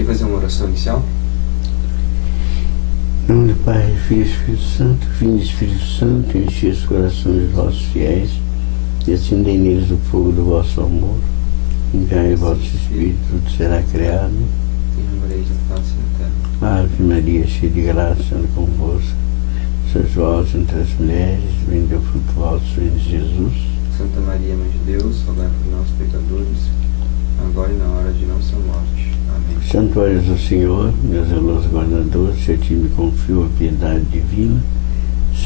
Quer fazer uma oração inicial? Em nome do Pai, Filho e Espírito Santo, Filho e Espírito Santo, enchi os corações dos vossos fiéis e acendei neles o fogo do vosso amor. Enviai o vosso Espírito, tudo será criado. Renovareis a face da terra. Ave Maria, cheia de graça, anda convosco. Sois vós entre as mulheres, bendito é o fruto do vosso ventre, Jesus. Santa Maria, Mãe de Deus, rogai por nós, pecadores, agora e na hora de nossa morte. Amém. Santo anjo do Senhor, meu zeloso guardador, se a ti me confio a piedade divina,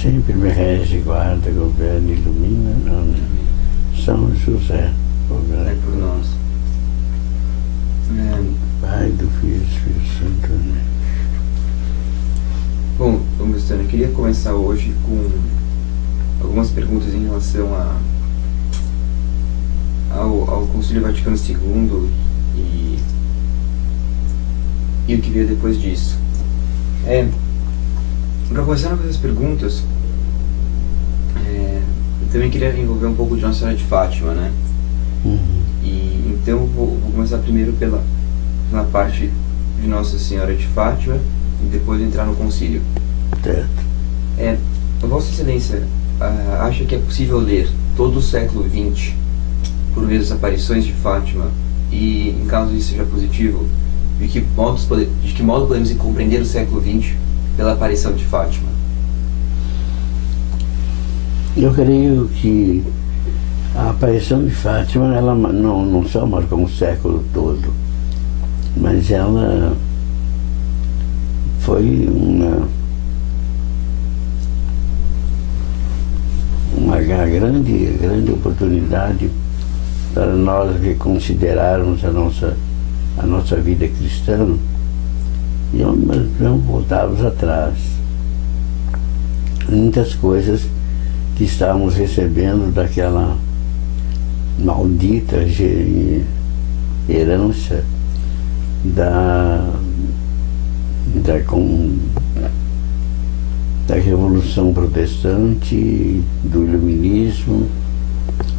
sempre me rege, guarda, governa e ilumina. Amém. São José, rogai por nós. Pai do Filho e do Espírito Santo. Amém. Bom, Luciano, eu queria começar hoje com algumas perguntas em relação ao Concílio Vaticano II e o que veio depois disso. Para começar com essas perguntas, eu também queria envolver um pouco de Nossa Senhora de Fátima, né? E então eu vou começar primeiro pela parte de Nossa Senhora de Fátima e depois entrar no concílio. Certo. Vossa Excelência acha que é possível ler todo o século XX por vezes aparições de Fátima e, em caso isso seja positivo, de que modo podemos compreender o século XX pela aparição de Fátima? Eu creio que a aparição de Fátima, ela não só marcou um século todo, mas ela foi uma grande oportunidade para nós reconsiderarmos a nossa vida cristã e não voltarmos atrás. Muitas coisas que estávamos recebendo daquela maldita herança da Revolução Protestante, do Iluminismo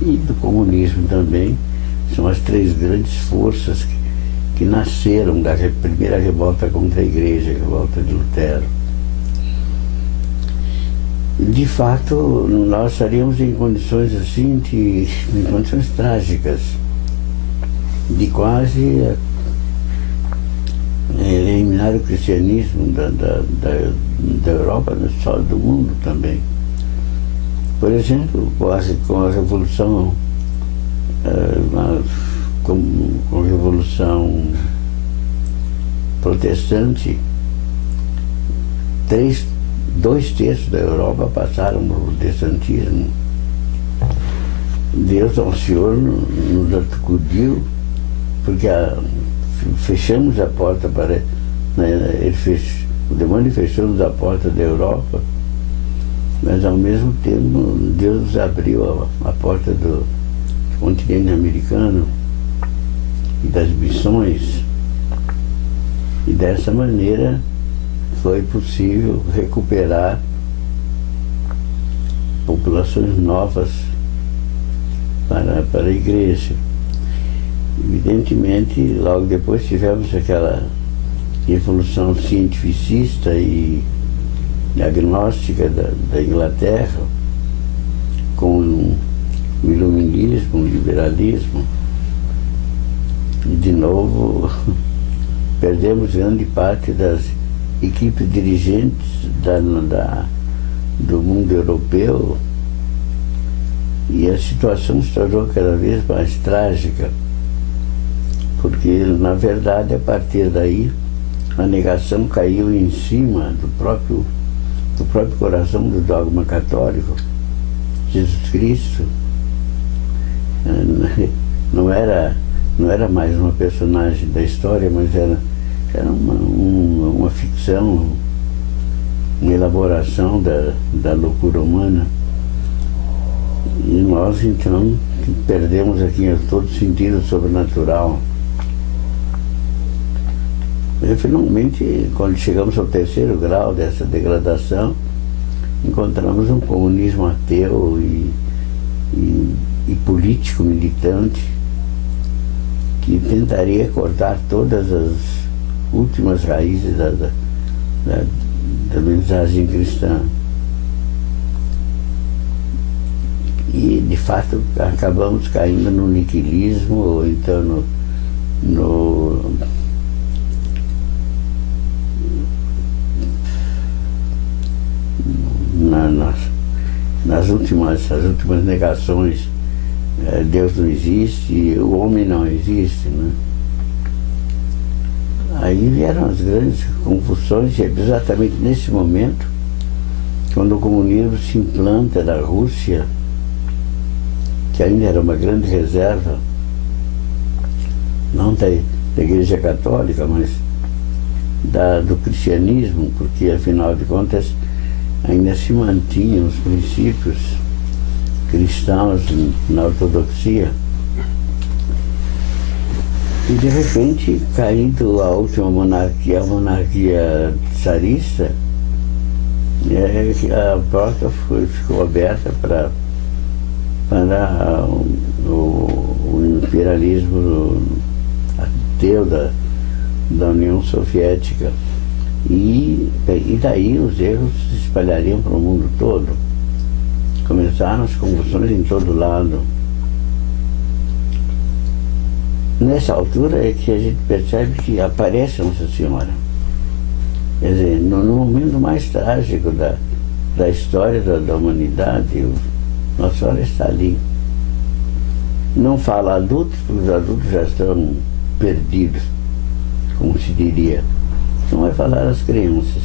e do comunismo também. São as três grandes forças que nasceram da primeira revolta contra a Igreja, a revolta de Lutero. De fato, nós estaríamos em condições assim, em condições trágicas, de quase eliminar o cristianismo da Europa, só do mundo também. Por exemplo, com a Revolução, com a Revolução Protestante, 2/3 da Europa passaram para o protestantismo. Deus ao Senhor nos acudiu, porque fechamos a porta para... o demônio fechou-nos a porta da Europa, mas ao mesmo tempo Deus nos abriu a porta do continente americano e das missões, e dessa maneira foi possível recuperar populações novas para a Igreja. Evidentemente, logo depois tivemos aquela revolução cientificista e agnóstica da Inglaterra, com o iluminismo, o liberalismo, e de novo perdemos grande parte das equipes dirigentes do mundo europeu, e a situação se tornou cada vez mais trágica, porque, na verdade, a partir daí, a negação caiu em cima do próprio coração do dogma católico. Jesus Cristo não era mais uma personagem da história, mas era uma ficção, uma elaboração da loucura humana. E nós, então, perdemos aqui todo sentido sobrenatural. E, finalmente, quando chegamos ao 3º grau dessa degradação, encontramos um comunismo ateu e político militante que tentaria cortar todas últimas raízes da mensagem cristã. E, de fato, acabamos caindo no niquilismo, ou então nas últimas negações. Deus não existe, o homem não existe, né? Aí vieram as grandes convulsões, exatamente nesse momento, quando o comunismo se implanta na Rússia, que ainda era uma grande reserva, não da Igreja Católica, mas do cristianismo, porque, afinal de contas, ainda se mantinham os princípios cristãos na ortodoxia. E, de repente, caindo a última monarquia, a monarquia tsarista, a porta ficou aberta para o imperialismo ateu da União Soviética. E daí os erros se espalhariam para o mundo todo. Começaram as convulsões em todo lado. Nessa altura é que a gente percebe que aparece Nossa Senhora. Quer dizer, no momento mais trágico da história da humanidade, Nossa Senhora está ali. Não fala adultos, porque os adultos já estão perdidos, como se diria. Não vai falar às crianças.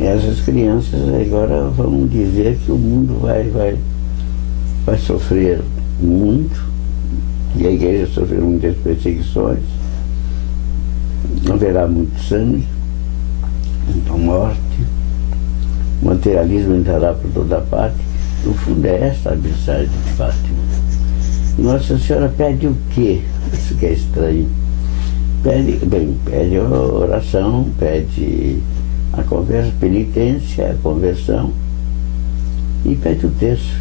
Essas crianças agora vão dizer que o mundo vai sofrer muito, e a igreja sofreu muitas perseguições, haverá muito sangue, muita morte, o materialismo entrará por toda parte. No fundo é esta a mensagem de Fátima. Nossa Senhora pede o quê? Isso que é estranho. Pede oração, pede a conversa, penitência, a conversão, e pede o terço.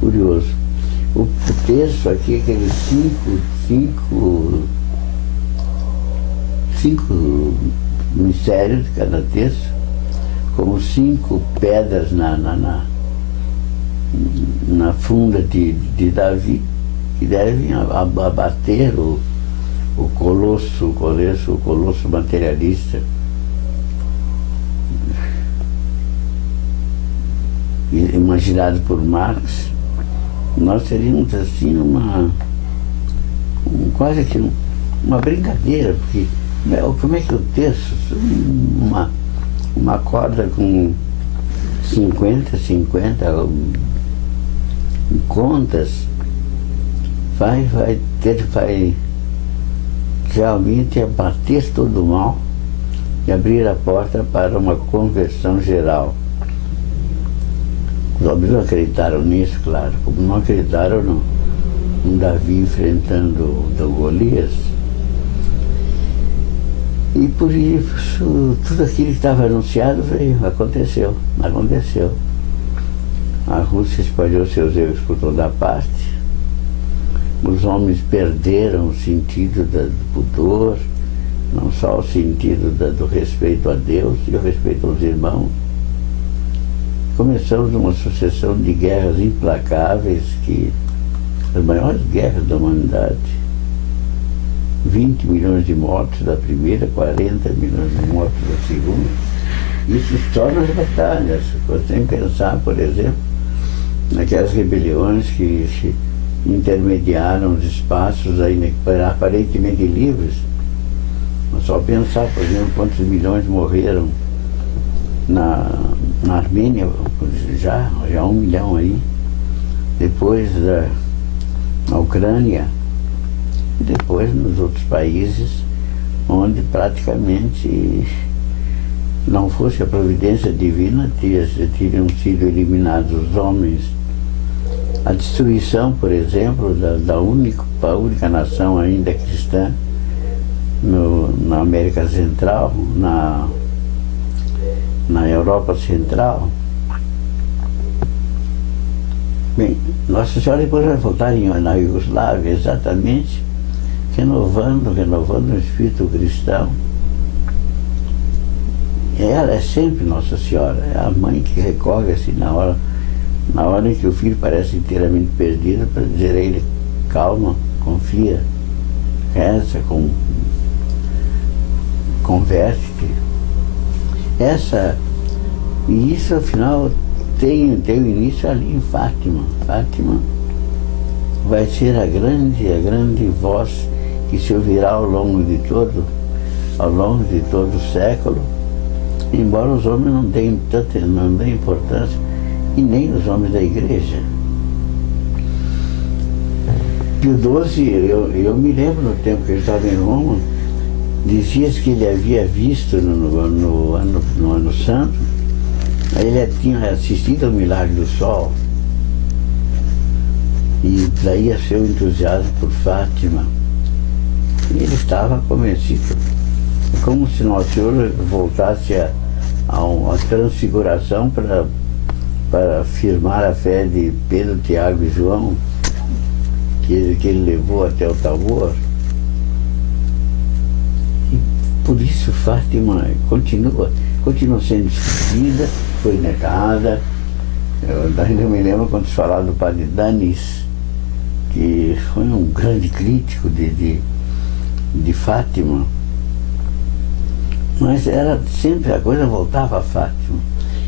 Curioso. O terço aqui, aqueles cinco mistérios de cada terço, como 5 pedras na funda de Davi, que devem abater o colosso materialista. Imaginado por Marx, nós teríamos assim quase que uma brincadeira, porque como é que o terço, uma corda com 50 contas vai realmente abater todo o mal e abrir a porta para uma conversão geral. Os homens não acreditaram nisso, claro, como não acreditaram no Davi enfrentando o Golias. E por isso, tudo aquilo que estava anunciado aconteceu. A Rússia espalhou seus erros por toda a parte. Os homens perderam o sentido do pudor, não só o sentido do respeito a Deus e o respeito aos irmãos. Começamos uma sucessão de guerras implacáveis, as maiores guerras da humanidade. 20 milhões de mortos da primeira, 40 milhões de mortos da segunda. Isso só nas batalhas. Sem pensar, por exemplo, naquelas rebeliões que intermediaram os espaços aí, aparentemente livres. Mas só pensar, por exemplo, quantos milhões morreram na Armênia, já 1 milhão aí, depois na Ucrânia, e depois nos outros países onde praticamente, não fosse a providência divina, teriam sido eliminados os homens. A destruição, por exemplo, da única nação ainda cristã na América Central, na Europa Central. Bem, Nossa Senhora depois vai voltar na Iugoslávia, exatamente, renovando o espírito cristão. Ela é sempre Nossa Senhora, é a mãe que recorre assim na hora em que o filho parece inteiramente perdido, para dizer a ele: calma, confia, reza, converte-te. E isso, afinal, tem o início ali em Fátima. Fátima vai ser a grande voz que se ouvirá ao longo de todo o século, embora os homens não deem importância, e nem os homens da igreja. Pio XII, eu me lembro no tempo que ele estava em Roma, dizia que ele havia visto no ano santo, ele tinha assistido ao milagre do sol, e daí a seu entusiasmo por Fátima. E ele estava convencido, como se Nosso Senhor voltasse a uma transfiguração para afirmar a fé de Pedro, Tiago e João, que ele levou até o Tabor. E por isso Fátima continua sendo discutida, foi negada. Eu ainda me lembro quando se falava do padre Danis, que foi um grande crítico de Fátima, mas era sempre, a coisa voltava a Fátima.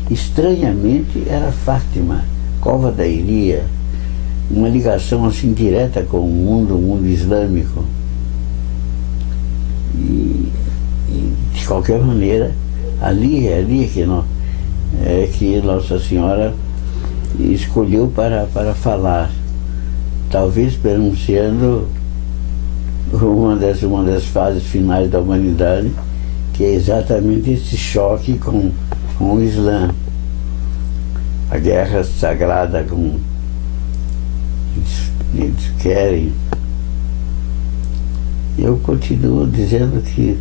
Estranhamente era Fátima, Cova da Iria, uma ligação assim direta com o mundo islâmico. E de qualquer maneira, ali que Nossa Senhora escolheu para falar, talvez pronunciando uma das fases finais da humanidade, que é exatamente esse choque com o Islã, a guerra sagrada com eles querem. Eu continuo dizendo que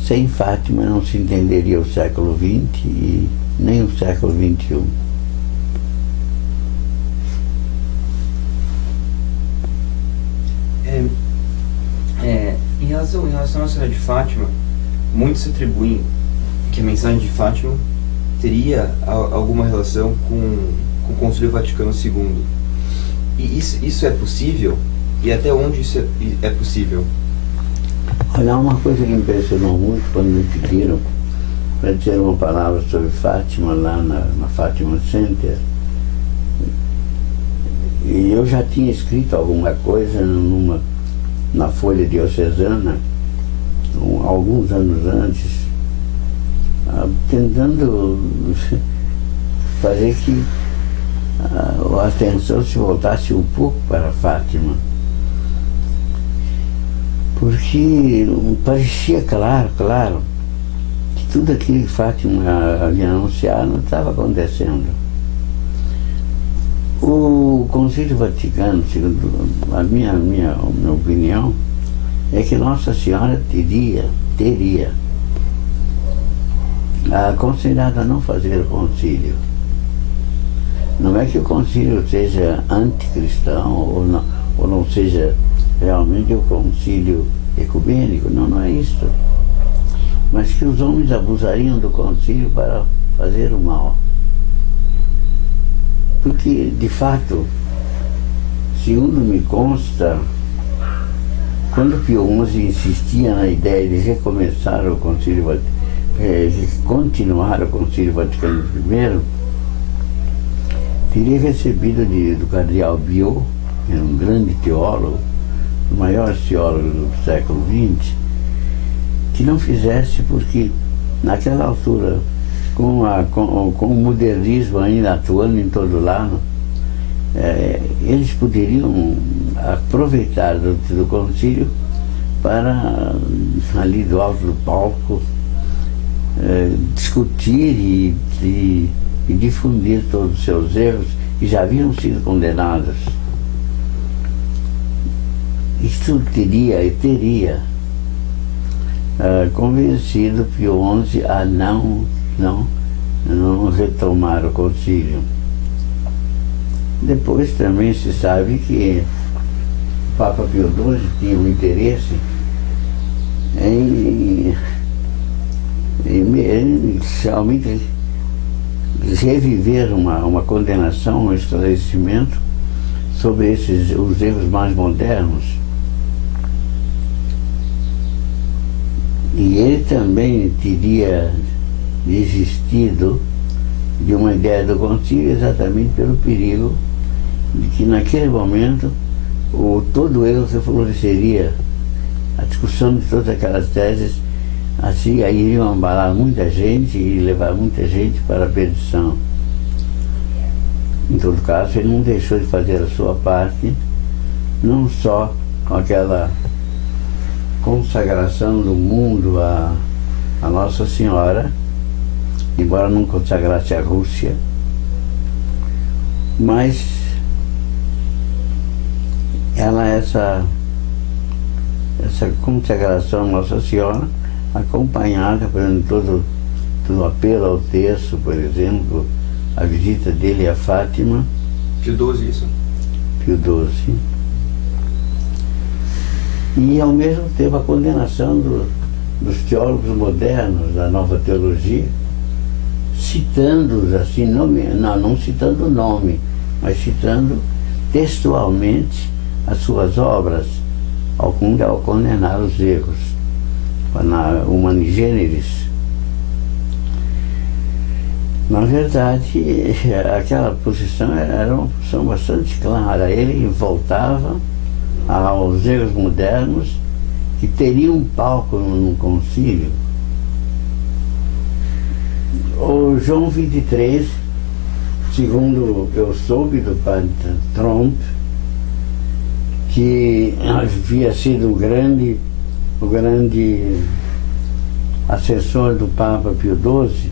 sem Fátima não se entenderia o século XX e nem o século XXI. Em relação à Nossa Senhora de Fátima, muitos se atribuem que a mensagem de Fátima teria alguma relação com o Concílio Vaticano II. E isso é possível? E até onde isso é possível? Olha, uma coisa que me impressionou muito quando me pediram para dizer uma palavra sobre Fátima lá na Fátima Center. E eu já tinha escrito alguma coisa na Folha Diocesana, alguns anos antes, tentando fazer que a atenção se voltasse um pouco para Fátima. Porque parecia claro, que tudo aquilo que Fátima havia anunciado não estava acontecendo. O Concílio Vaticano, segundo a minha opinião, é que Nossa Senhora teria aconselhado a não fazer o concílio. Não é que o concílio seja anticristão ou não seja realmente o concílio ecumênico, não é isso. Mas que os homens abusariam do concílio para fazer o mal. Porque, de fato, segundo me consta, quando Pio XI insistia na ideia de recomeçar o Concílio Vaticano, de continuar o Concílio Vaticano I, teria recebido do cardeal Biot, que era um grande teólogo, o maior teólogo do século XX, que não fizesse, porque naquela altura, com o modernismo ainda atuando em todo lado, eles poderiam aproveitar do concílio para, ali do alto do palco, discutir e difundir todos os seus erros que já haviam sido condenados. Isso teria convencido Pio XI a não retomar o concílio. Depois também se sabe que Papa Pio XII tinha um interesse em realmente reviver uma condenação, um esclarecimento sobre os erros mais modernos. E ele também teria desistido de uma ideia do concílio exatamente pelo perigo de que naquele momento todo erro refloresceria. A discussão de todas aquelas teses assim aí iriam abalar muita gente e levar muita gente para a perdição. Em todo caso, ele não deixou de fazer a sua parte, não só com aquela consagração do mundo a Nossa Senhora, embora não consagrasse a Rússia, mas essa consagração a Nossa Senhora, acompanhada por todo o apelo ao terço, por exemplo, a visita dele a Fátima. Pio XII, isso? Pio XII. E, ao mesmo tempo, a condenação dos teólogos modernos, da nova teologia, citando-os assim, não citando o nome, mas citando textualmente as suas obras, ao condenar os erros, na Humani Generis. Na verdade, aquela posição era uma posição bastante clara. Ele voltava aos erros modernos que teriam um palco num concílio. O João XXIII, segundo eu soube do padre Tromp, que havia sido o grande assessor do Papa Pio XII,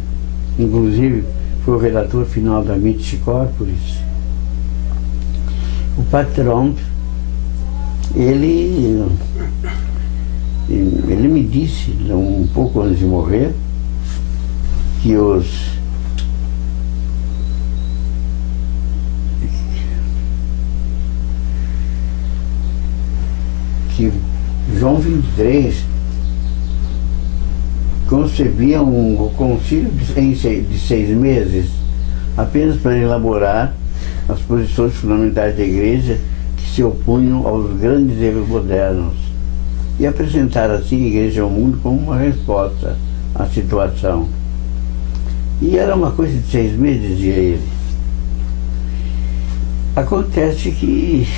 inclusive foi o redator final da Mitis Corporis. O padre Tromp, ele me disse, um pouco antes de morrer, que João XXIII concebia um concílio de 6 meses apenas para elaborar as posições fundamentais da Igreja que se opunham aos grandes erros modernos e apresentar assim a Igreja ao mundo como uma resposta à situação. E era uma coisa de 6 meses, dizia ele. Acontece que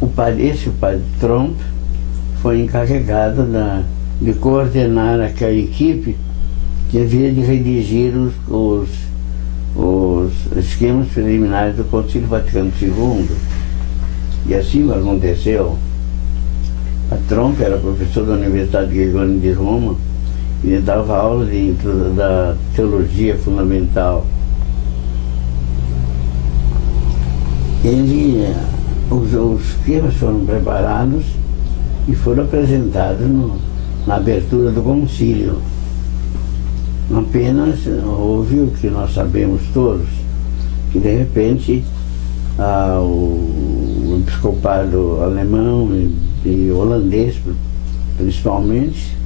o padre Tromp foi encarregado de coordenar aquela equipe que havia de redigir os esquemas preliminares do Concílio Vaticano II. E assim aconteceu. A Tromp era professor da Universidade Gregoriana de Roma e dava aula da teologia fundamental. Os esquemas foram preparados e foram apresentados na abertura do concílio. Apenas houve o que nós sabemos todos, que de repente o episcopado alemão e holandês, principalmente,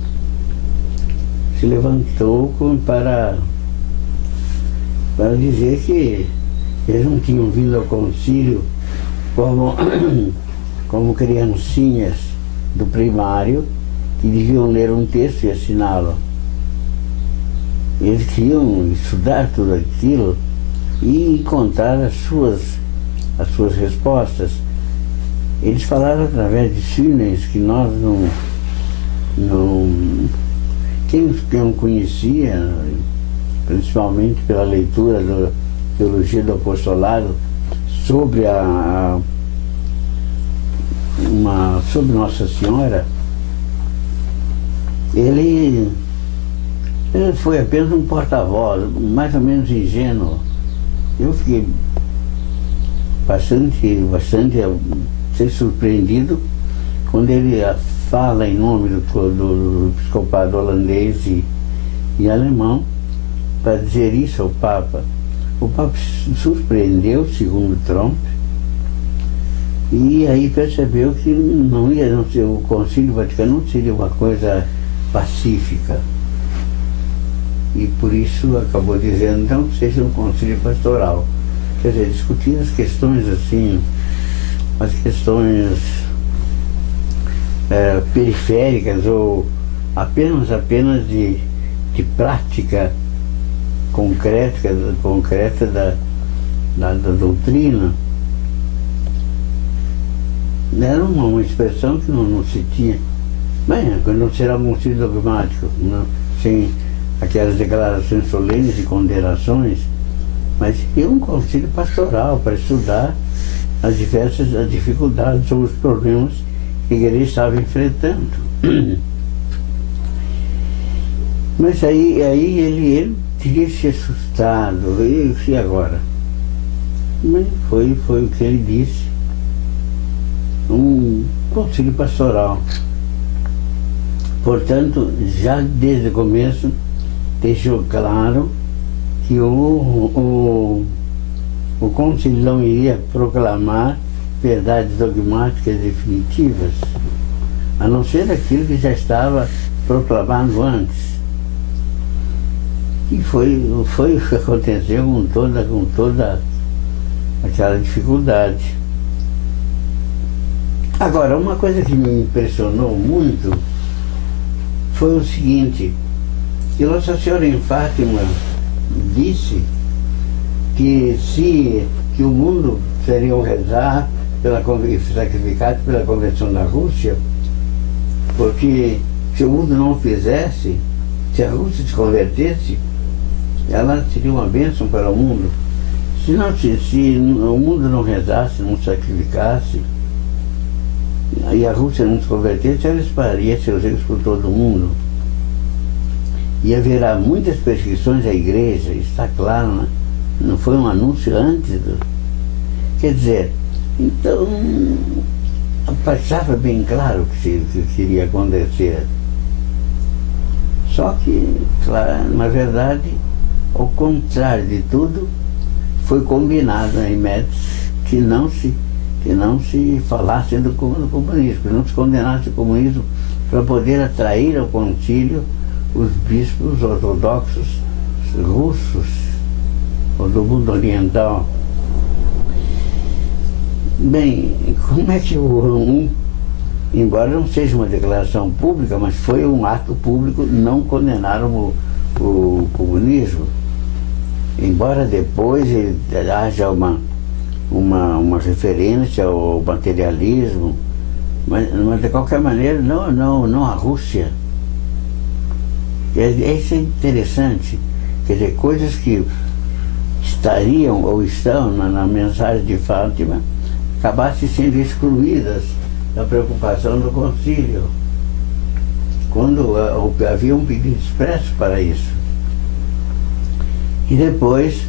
se levantou para dizer que eles não tinham vindo ao concílio como criancinhas do primário que deviam ler um texto e assiná-lo. Eles queriam estudar tudo aquilo e encontrar as suas respostas. Eles falaram através de símbolos que nós quem não conhecia, principalmente pela leitura da teologia do apostolado sobre sobre Nossa Senhora, ele foi apenas um porta-voz, mais ou menos ingênuo. Eu fiquei bastante surpreendido quando ele fala em nome do episcopado holandês e alemão para dizer isso ao Papa. O Papa se surpreendeu, segundo Tromp, E aí percebeu que não ia, não ser, o Concílio Vaticano não seria uma coisa pacífica. E por isso acabou dizendo, então, que seja um concílio pastoral. Quer dizer, discutir as questões assim, as questões periféricas ou apenas de prática concreta da doutrina. Era uma expressão que não se tinha. Bem, não será um concílio dogmático, não, sem aquelas declarações solenes e condenações, mas é um concílio pastoral para estudar as dificuldades ou os problemas que a igreja estava enfrentando. Mas aí ele teria se assustado, e agora? Mas foi o que ele disse, um concílio pastoral. Portanto, já desde o começo, deixou claro que o concílio não iria proclamar verdades dogmáticas definitivas, a não ser aquilo que já estava proclamado antes. E foi o que aconteceu com toda aquela dificuldade. Agora, uma coisa que me impressionou muito foi o seguinte, que Nossa Senhora em Fátima disse que o mundo seria rezar sacrificado pela Convenção da Rússia, porque se o mundo não fizesse, se a Rússia se convertesse, ela seria uma bênção para o mundo. Se o mundo não rezasse, não sacrificasse, e a Rússia não se convertesse, ela espalharia seus erros por todo o mundo. E haverá muitas perseguições à igreja, está claro, né? Não foi um anúncio antes do... Quer dizer, então, estava bem claro que iria acontecer. Só que, claro, na verdade, ao contrário de tudo, foi combinado em Médici que não se falasse do comunismo, que não se condenasse o comunismo, para poder atrair ao concílio os bispos ortodoxos russos ou do mundo oriental. Bem, como é que embora não seja uma declaração pública, mas foi um ato público, não condenaram o comunismo, embora depois haja uma referência ao materialismo, mas de qualquer maneira não a Rússia. Isso é interessante, quer dizer, coisas que estariam ou estão na mensagem de Fátima acabassem sendo excluídas da preocupação do concílio, quando havia um pedido expresso para isso. E depois